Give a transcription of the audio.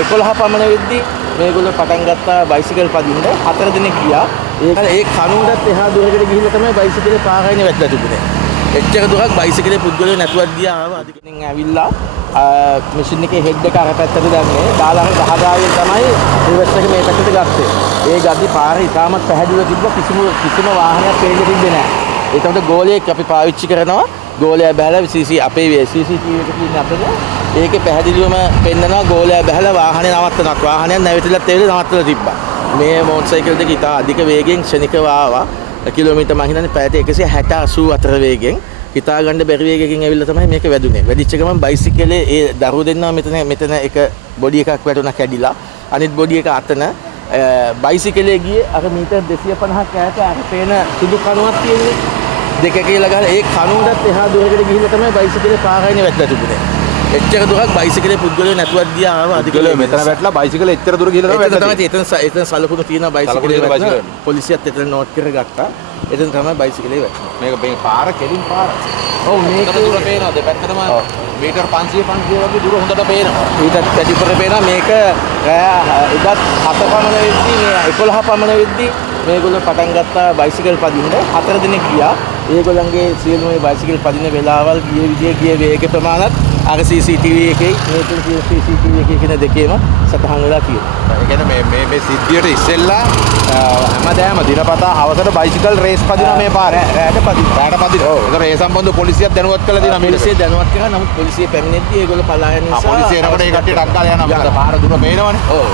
11 පමණ වෙද්දී මේගොල්ලෝ පටන් ගත්තා බයිසිකල් පදින්න. 4 දිනක් ගියා. ඒ කනුවටත් එහා දුරකට ගිහිල්ලා තමයි බයිසිකලේ පාරයිනේ වැටලා තිබුණේ. එච්චර දුරක් බයිසිකලේ පුද්ගලයෝ නැතුවත් ගියා ආවා. අදිකෙනින් ඇවිල්ලා මැෂින් එකේ හෙඩ් එක අර පැත්තට දැම්මේ. දාලා ගහගාවේ තමයි රිවර්ස් එක මේ පැත්තට ගත්තේ. ඒ ගද්දි පාර ඉතාමත් පැහැදිලිව තිබ්බා. කිසිම වාහනයක් පේන්න තිබ්බේ නැහැ. ඒකට ගෝලයක් අපි පාවිච්චි කරනවා. ගෝලයා බහලා අපේ CCTV එක තියෙන අපිට ඒකේ පැහැදිලිවම පෙන්නනවා ගෝලයා බහලා වාහනේ නවත්තනක්. වාහනයක් නැවතිලත් ඒ වෙලේ නවත්තලා තිබ්බා. මේ මෝටර් සයිකල් දෙක ඉතා අධික වේගයෙන් ක්ෂණිකව ආවා. කිලෝමීටර් මම හිතන්නේ පැයට 160-84 වේගෙන් හිතා ගන්න බැරි වේගයකින් ඇවිල්ලා තමයි මේක වැදුනේ. වැදිච්ච ගමන් බයිසිකලේ ඒ දරුවෝ දෙන්නා මෙතන එක බොඩි එකක් වැටුණා කැඩිලා. අනිත් බොඩි එක අතන බයිසිකලේ ගියේ අර මීටර් 250ක් ඈත අර පේන සුදු කණුවක් තියෙන්නේ. දෙක කියලා ගහලා ඒ කණුවටත් එහා දුරකට ගිහිල්ලා තමයි බයිසිකලේ පාරයිනේ වැටලා තිබුණේ. එච්චර දුරක් බයිසිකලේ පුද්ගලයෝ නැතුවත් ගියා ආවා. පුද්ගලයෝ මෙතන වැටලා බයිසිකල එච්චර දුර ගිහලා තමයි එතන සලකුණු තියෙන බයිසිකලේ පොලිසියත් එතන නෝට් කරගත්තා. එතන තමයි බයිසිකලේ වැටුනේ. මේක පාර කෙලින් පාර. ඔව් මේක දුර පේනවා දෙපැත්තටම මීටර් 500 වගේ දුර හොඳට පේනවා. ඊටත් පැතිපර පේනවා මේක එදත් 7 පමණ වෙද්දී මේ 11 පමණ වෙද්දී මේගොල්ලෝ පටන් ගත්තා බයිසිකල් පදින්න. 4 දිනක් ගියා. ඒගොල්ලන්ගේ සියලුම බයිසිකල් පදින වෙලාවල් ගිය වේග ප්‍රමාණත් අර CCTV එකේ මේ CCTV එකේ කියන දෙකේම සටහන් වෙලා තියෙනවා. ඒ කියන්නේ මේ සිද්ධියට ඉස්සෙල්ලා හැමදාම දිනපතා හවසට බයිසිකල් රේස් පදිනවා මේ පාරේ. රැට පදිනවා. ඔව්. ඒතර ඒ සම්බන්ධව පොලිසියක් දැනුවත් කළා දිනවා. පොලිසිය දැනුවත් කරා. නමුත් පොලිසිය පැමිණෙද්දී ඒගොල්ලෝ පලා යන නිසා පොලිසිය එනකොට ඒ කට්ටියට අක්කාලා යනවා. මොකද පාර දුර පේනවනේ. ඔව්.